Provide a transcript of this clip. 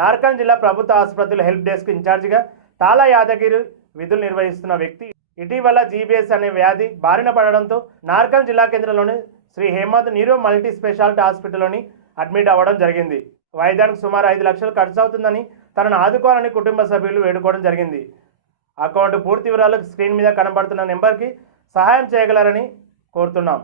నార్కల్ జిల్లా ప్రభుత్వ ఆసుపత్రుల హెల్ప్ డెస్క్ ఇన్ఛార్జిగా తాలా యాదగిరి విధులు నిర్వహిస్తున్న వ్యక్తి. ఇటీవల జీబీఎస్ అనే వ్యాధి బారిన పడడంతో నార్కల్ జిల్లా కేంద్రంలోని Shri Hemanth neuro multi speciality హాస్పిటల్లోని admit అవ్వడం జరిగింది. వైద్యానికి సుమారు ఐదు లక్షలు ఖర్చు అవుతుందని తనను ఆదుకోవాలని కుటుంబ సభ్యులు వేడుకోవడం జరిగింది. అకౌంట్ పూర్తి వివరాలు స్క్రీన్ మీద కనబడుతున్న నెంబర్కి సహాయం చేయగలరని కోరుతున్నాం.